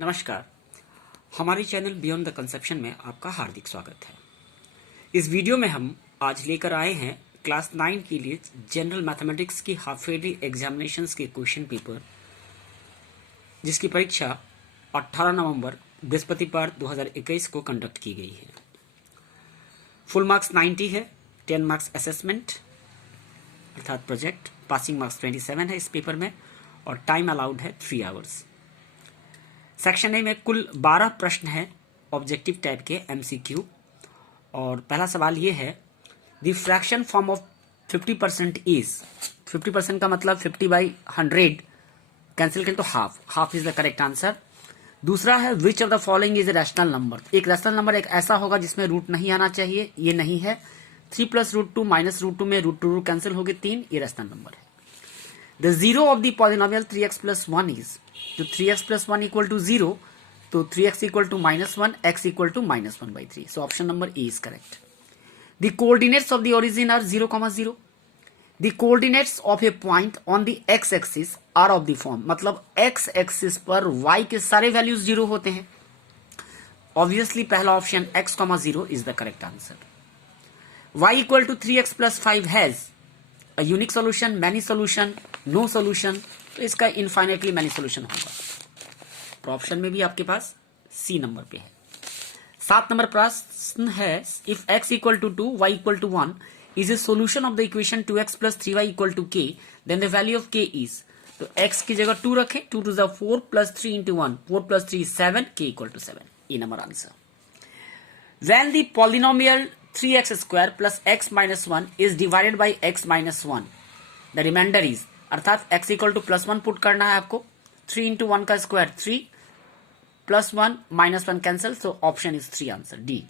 नमस्कार। हमारे channel beyond the conception में आपका हार्दिक स्वागत है। इस वीडियो में हम आज लेकर आए हैं क्लास 9 के लिए जनरल मैथमेटिक्स की हाफ ईयरली एग्जामिनेशंस के क्वेश्चन पेपर, जिसकी परीक्षा 18 नवंबर बृहस्पतिवार 2021 को कंडक्ट की गई है। फुल मार्क्स 90 है, 10 मार्क्स असेसमेंट अर्थात प्रोजेक्ट, पासिंग मार्क्स 27 है इस पेपर में और टाइम अलाउड है 3 आवर्स। सेक्शन ए में कुल 12 प्रश्न है ऑब्जेक्टिव टाइप के एमसीक्यू। और पहला सवाल ये है, the fraction form of 50% is, 50% का मतलब 50/100 कैंसिल करें तो half is the correct answer. दूसरा है which of the following is a rational number. एक रैशनल नंबर एक ऐसा होगा जिसमें रूट नहीं आना चाहिए, ये नहीं है। 3 + √2 - √2 में √2 कैंसिल हो गए 3, ये रैशनल नंबर है। The zero of the polynomial 3x + 1 is, तो 3x + 1 = 0, तो 3x = -1, x = -1/3। So option number A is correct. The coordinates of the origin are 0, 0। The coordinates of a point on the x axis are of the form, मतलब x axis पर y के सारे values 0 होते हैं। Obviously पहला option x, 0 is the correct answer. y = 3x + 5 has a unique solution, many solution, no solution, तो इसका infinitely many solution होगा। तो ऑप्शन में भी आपके पास सी नंबर पे है। 7 नंबर प्रश्न है, if x = 2, y = 1 is a solution of the equation 2x + 3y = k, then the value of k is, तो x की जगह 2 रखें, 2 to the 4 + 3 × 1, 4 + 3 7, k = 7, ये number answer. When the polynomial 3x² + x - 1 is divided by x - 1, the remainder is, अर्थात x = +1 put करना है आपको। 3 × 1 का square 3, +1 -1 cancel, so option is 3 answer D.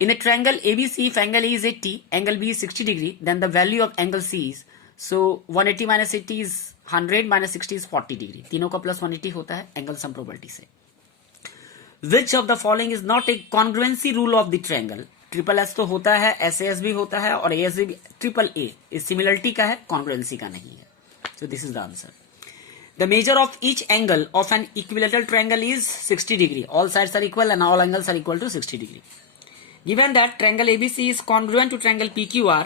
In a triangle ABC, if angle A is 80, angle B is 60 degree, then the value of angle C is, so 180 - 80 is 100, -60 is 40 degree। तीनों का plus 180 होता है angle sum probability से। Which of the following is not a congruency rule of the triangle? Triple S तो होता है, SAS भी होता है और AS भी, ट्रिपल ए इस सिमिलरिटी का है, कॉन्ग्रुएंसी का नहीं है। So this is the answer. The measure of each angle of an equilateral triangle is 60 degree. All sides are equal and all angles are equal to 60 degree. Given that triangle ABC is congruent to triangle PQR,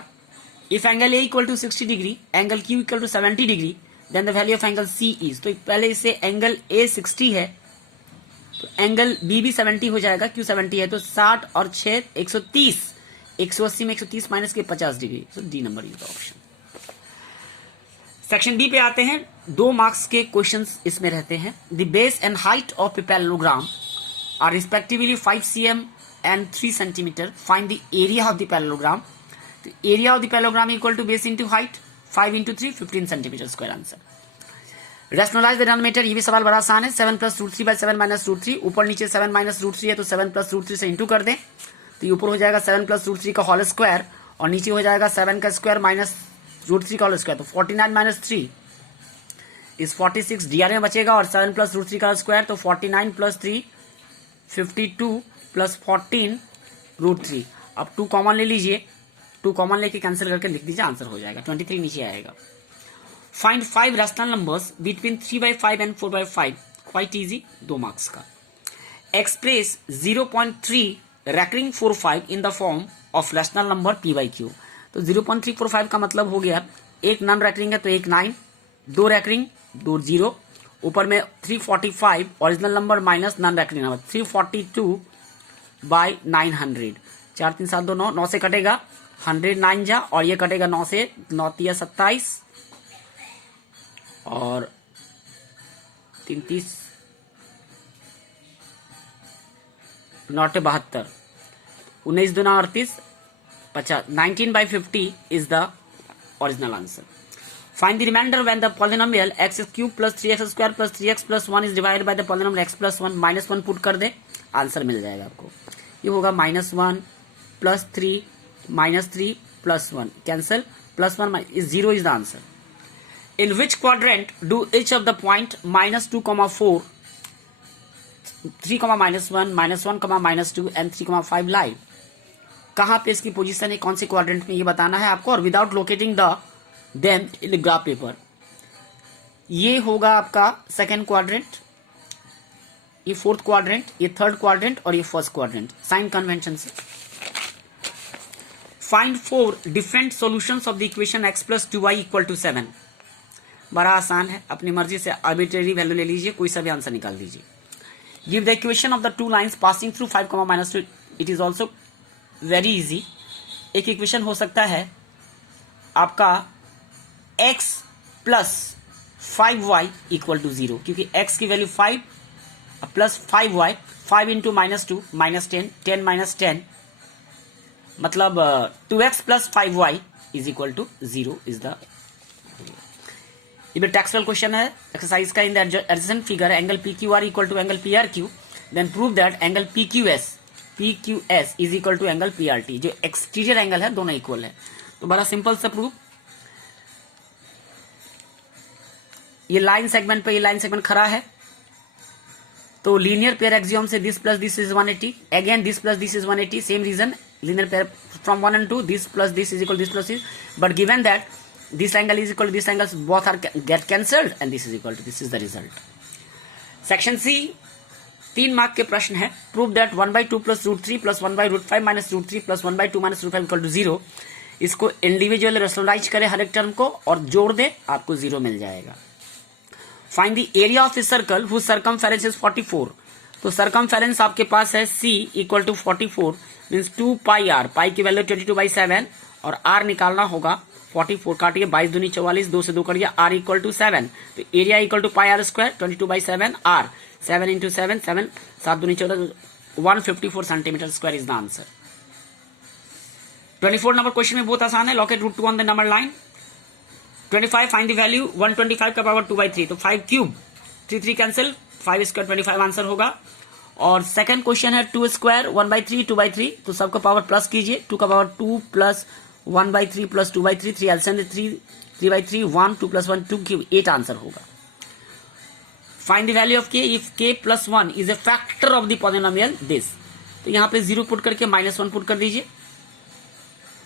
if angle A = 60 degree, angle Q = 70 degree, then the value of angle C is, तो पहले इसे angle A 60 है तो angle B भी 70 हो जाएगा, Q 70 है तो 60 और 6 130, 180 में 130 माइनस के 50 डिग्री, तो D number is the option. Section B पे आते हैं। 2 मार्क्स के क्वेश्चंस इसमें रहते हैं। The base and height of a parallelogram are respectively 5 cm and 3 cm। Find the area of the parallelogram. तो area of the parallelogram equal to base into height, 5 × 3 15 cm²। Answer. Rationalise the denominator, ये भी सवाल बड़ा आसान है। 7 + √3/7 - √3, ऊपर नीचे 7 - √3 है तो 7 + √3 से इंटू कर दें, तो ये ऊपर हो जाएगा 7 + √3 का होल स्क्वायर और नीचे हो जाएगा 7 का स्क्वायर -√3 का होल स्क्वायर, तो 49 - 3 इस 46 डीआर में बचेगा और 7 + √3 का स्क्वायर, तो 49 + 3 52 + 14 √3। अब 2 कॉमन ले लीजिए, 2 कॉमन लेके कैंसिल करके लिख दीजिए, आंसर हो जाएगा 23 नीचे आएगा। Find 5 rational numbers between 3/5 and 4/5, quite easy, 2 marks का। Express 0.3 recurring 45 in the form of rational number p/q। तो 0.345 का मतलब हो गया, एक नॉन रैकरिंग है तो एक 9, 2 रैकरिंग 2 0, ऊपर में 345 original number minus non recurring number 342/900, 4 3 7 2 9, 9 से कटेगा 100 9 जा और ये कटेगा 9 से, 9 × 3 = 27 और 3 × 30 9 × 72, 19 × 2 = 38, 50, 19/50 is the original answer. Find the remainder when the polynomial x³ + 3x² + 3x + 1 is divided by the polynomial x + 1 -1 put कर दे, आंसर मिल जाएगा आपको। ये होगा -1 + 3 -3 + 1 cancel, +1 is 0 is the answer. In which quadrant do each of the point -2, 4, 3, -1, -1, -2 and 3, 5 lie? कहाँ पे इसकी position है, कौन से क्वाड्रेंट में, ये बताना है आपको। और without locating the them in graph paper, ये होगा आपका सेकेंड क्वाड्रेंट, ये फोर्थ क्वाड्रेंट, ये थर्ड क्वाड्रेंट और ये फर्स्ट क्वाड्रेंट, साइन कन्वेंशन से। Find 4 different solutions of the equation x plus 2y equal to 7। बड़ा आसान है, अपनी मर्जी से आर्बिट्रेरी वैल्यू ले लीजिए, कोई सा भी आंसर निकाल दीजिए। Give the equation of the two lines passing through 5, -2। It is also very easy. एक इक्वेशन हो सकता है आपका x plus 5y equal to 0, क्योंकि x की value 5 plus 5y, 5 into -2 -10, 10 minus 10, मतलब 2x plus 5y is equal to 0 is the. ये textual question है एक्सरसाइज का। In the adjacent figure angle PQR equal to angle PRQ, then prove that angle PQS is equal to angle PRT। जो exterior angle है दोनों equal है। तो बड़ा simple सा प्रूफ, ये लाइन सेगमेंट पे ये लाइन सेगमेंट खड़ा है, तो लीनियर पेयर एक्सियोम से this plus this is 180, again this plus this is 180, same reason, linear pair from 1 and 2, this plus this is equal to this plus this, but given that this angle is equal to this angle, both are get cancelled and this is equal to this is the result. Section C 3 mark के प्रश्न है। Prove that 1/2 plus √3 plus 1/√5 minus √3 plus 1/2 minus √5 equal to 0। इसको individual rationalise करें हर एक term को और जोड़ दे, आपको 0 मिल जाएगा। Find the area of a circle whose circumference is 44। तो सर्कमफेरेंस आपके पास है C equal to 44 means 2 pi R, pi की वैल्यू 22/7 और आर निकालना होगा 44, काटिए 22 दूनी 44, 2 से 2 करिए, आर इक्वल टू 7, तो area equal to pi r square 22/7 r, 7 into 7 7, 7 दूनी 14, 154 centimetre square is the answer. 24 number question में बहुत आसान है। Locate √2 on the number line. 25 find the value 125 का पावर 2/3, तो 5 क्यूब 3 कैंसिल, 5 स्क्वायर 25 आंसर होगा। और सेकंड क्वेश्चन है 2 स्क्वायर 1/3 2/3, तो सबको पावर प्लस कीजिए, 2 का power 2 plus 1/3 plus 2/3, 3 LCM 3/3, 1 2 plus 1 2 cube 8 answer होगा। Find the value of k if k plus 1 is a factor of the polynomial this. तो यहां पे 0 पुट करके -1 पुट कर दीजिए,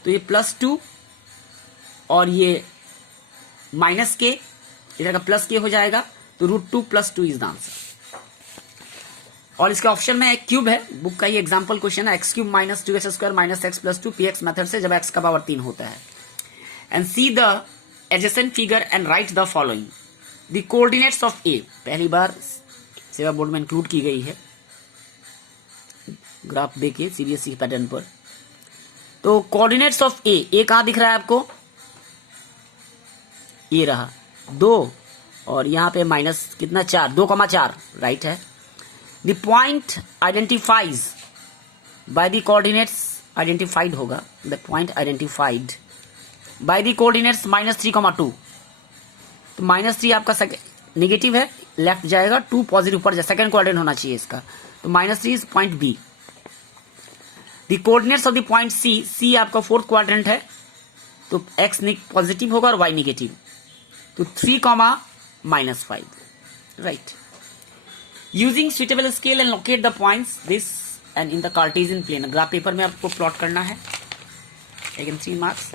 तो ये +2 और ये -k, इधर का +k हो जाएगा, तो √2 + 2 इज द आंसर। और इसके ऑप्शन में एक क्यूब है, बुक का ये एग्जांपल क्वेश्चन है, x³ - 2x² - x + 2 px method से, जब x का पावर 3 होता है। And see the adjacent figure and write the following. The coordinates of A, पहली बार सेवा बोर्ड में इंक्लूड की गई है, ग्राफ देखिए सीबीएसई पैटर्न पर। तो कोऑर्डिनेट्स ऑफ ए कहां दिख रहा है आपको, ये रहा 2 और यहां पे माइनस कितना 4, 2,4 राइट है। The point identifies by the coordinates, identified होगा, the point identified by the coordinates -3,2। तो -3 आपका नेगेटिव है, लेफ्ट जाएगा, 2 पॉजिटिव ऊपर जाए, सेकंड कोऑर्डिनेट होना चाहिए इसका, तो -3 is point B. The coordinates of the point C आपका फोर्थ क्वाड्रेंट है, तो x पॉजिटिव होगा और y नेगेटिव, तो 3, -5 right. Using suitable scale and locate the points this and in the Cartesian plane. Graph paper में आपको plot करना है। Again 3 marks.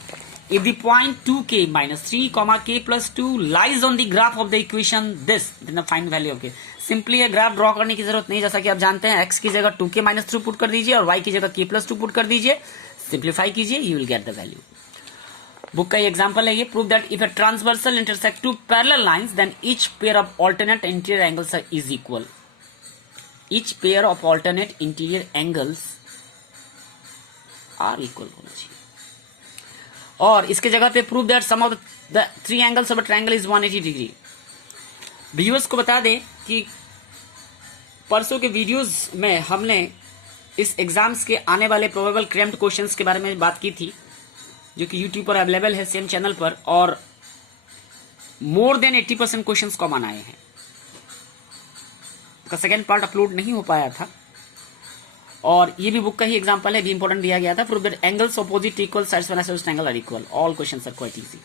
If the point 2k - 3, k + 2 lies on the graph of the equation this, then find value of k। Simply ये graph draw करने की जरूरत नहीं, जैसा कि आप जानते हैं x की जगह 2k - 3 पुट कर दीजिए और y की जगह k + 2 पुट कर दीजिए, सिंप्लीफाई कीजिए, you will get the value. Book का ये एग्जांपल है ये। Prove that if a transversal intersect 2 parallel lines then each pair of alternate interior angles is equal. Each pair of alternate interior angles are equal होना चाहिए। और इसके जगह पे prove that sum of the 3 angles of a triangle is 180 degree. Viewers को बता दें कि परसों के वीडियोस में हमने इस एग्जाम्स के आने वाले प्रोबेबल क्रेम्प्ट क्वेश्चंस के बारे में बात की थी, जो कि यूट्यूब पर अवेलेबल है सेम चैनल पर, और मोर देन 80% क्वेश्चंस कॉमन आए हैं। का सेकेंड पार्ट अपलोड नहीं हो पाया था, और ये भी बुक का ही एग्जांपल है, भी इंपॉर्टेंट दिया गया था। Prove that angles opposite equal sides of an triangle are equal. All questions are quite easy.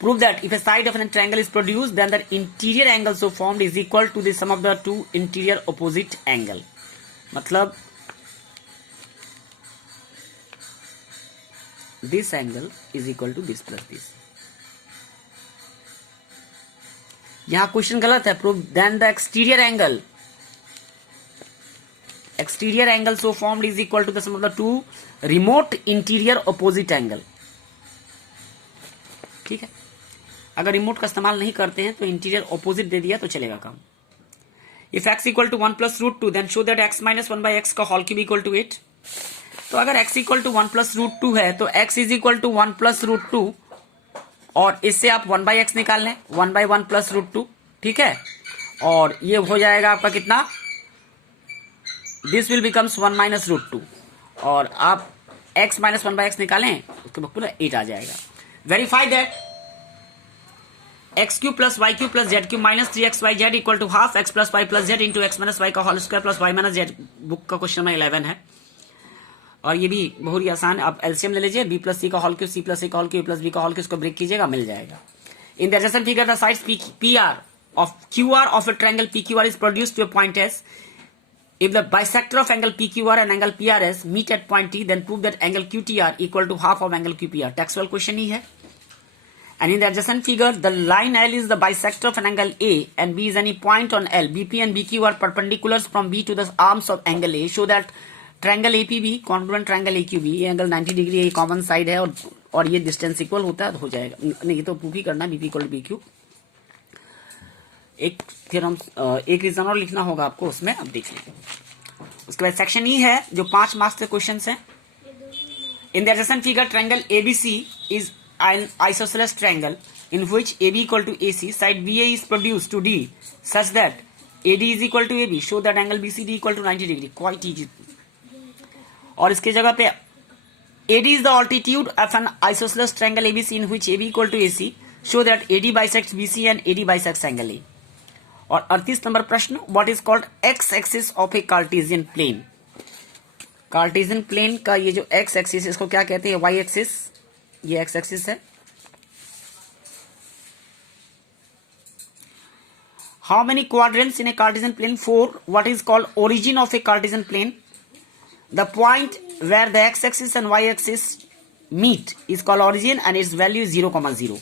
Prove that if a side of an triangle is produced then the interior angle so formed is equal to the sum of the 2 interior opposite angle. मतलब this angle is equal to this plus this. यहां question गलत है। Prove then the exterior angle exterior angle so formed is equal to the sum of the two remote interior opposite angle. ठीक है, अगर remote का इस्तेमाल नहीं करते हैं तो इंटीरियर ऑपोजिट दे दिया तो चलेगा काम. If x equal to 1 plus root two then show that x minus 1 by x का होल क्यूब इक्वल टू 8. तो अगर x equal to 1 plus root two है तो x is equal to 1 plus root two, और इससे आप 1 by x निकाल लें, 1 बाई 1 प्लस रूट टू. ठीक है, और ये हो जाएगा आपका कितना, this will becomes 1 minus root two, और आप x माइनस 1 बाई एक्स निकालें उसके बाद पूरा 8 आ जाएगा. Verify that x cube plus y cube plus z cube minus 3xyz equal to half x plus y plus z into x minus y का whole square plus y minus z. Book का question number 11 है, और ये भी बहुत ही आसान. आप LCM ले लीजिए, बी प्लस सी का whole cube C plus A का होल क्यूब प्लस बी का होल क्यूब, उसको ब्रेक कीजिएगा, मिल जाएगा. In the adjacent figure the sides P R of Q R of a triangle P Q R is produced to a point S. If the bisector of angle PQR and angle PRS meet at point T, then prove that angle QTR equal to half of angle QPR. Textual question ही है. And in the adjacent figure, the line L is the bisector of an angle A and B is any point on L. BP and BQ are perpendiculars from B to the arms of angle A. Show that triangle APB, congruent triangle AQB, ये angle 90 degree ये common side है, और ये distance equal होता है तो हो जाएगा. नहीं, ये तो प्रूफ ही करना, BP इक्वल टू BQ. एक थ्योरम, एक रीजन और लिखना होगा आपको उसमें, अब देख लीजिए. उसके बाद सेक्शन ई है जो 5 मार्क्स के क्वेश्चन हैं. इन the adjacent figure triangle ABC is an isosceles triangle in which AB equal to AC, side BA is produced to D such that AD is equal to AB. Show that angle BCD equal to 90 degree. Quite easy. और इसके जगह पे AD is the altitude of an isosceles triangle ABC in which AB equal to AC. Show that AD bisects BC and AD bisects angle A. और 38 number प्रश्न, what is called x axis of a Cartesian plane. Cartesian plane का ये जो x axis इसको क्या कहते हैं, y axis, ये x axis है. How many quadrants in a Cartesian plane? 4. What is called origin of a Cartesian plane? The point where the x axis and y axis meet is called origin and its value is 0, 0.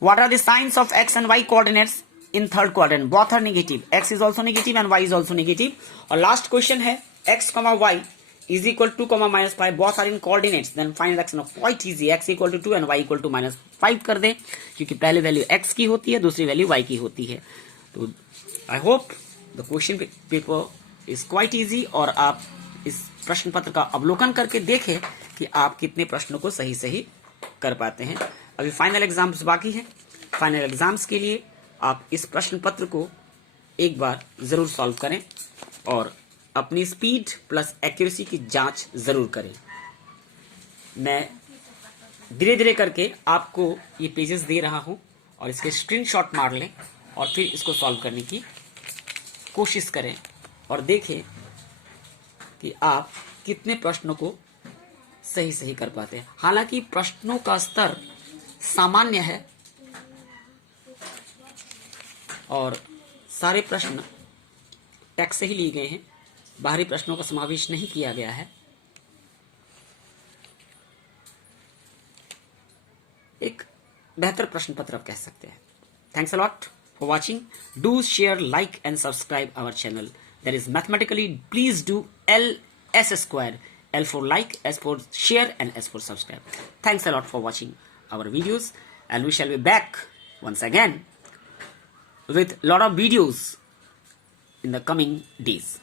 What are the signs of x and y coordinates in third quadrant? Both are negative. X is also negative and y is also negative. और last question है x, y is equal to 2, minus 5. Both are in coordinates. Then find x. Now quite easy. X equal to 2 and y equal to minus 5 कर दे, क्योंकि पहले value x की होती है, दूसरी value y की होती है. तो I hope the question paper is quite easy, और आप इस प्रश्न पत्र का अवलोकन करके देखें कि आप कितने प्रश्नों को सही सही कर पाते हैं. अभी फाइनल एग्जाम्स बाकी हैं. फाइनल एग्जाम्स के लिए आप इस प्रश्न पत्र को एक बार जरूर सॉल्व करें और अपनी स्पीड प्लस एक्यूरेसी की जांच जरूर करें. मैं धीरे धीरे करके आपको ये पेजेस दे रहा हूं, और इसके स्क्रीनशॉट मार लें और फिर इसको सॉल्व करने की कोशिश करें और देखें कि आप कितने प्रश्नों को सही सही कर पाते हैं. हालांकि प्रश्नों का स्तर सामान्य है और सारे प्रश्न टेक्स्ट से ही लिए गए हैं, बाहरी प्रश्नों का समावेश नहीं किया गया है. एक बेहतर प्रश्न पत्र आप कह सकते हैं. Thanks a lot for watching. Do share, like and subscribe our channel. That is mathematically, please do LS square. L for like, S for share and S for subscribe. Thanks a lot for watching our videos, and we shall be back once again with lot of videos in the coming days.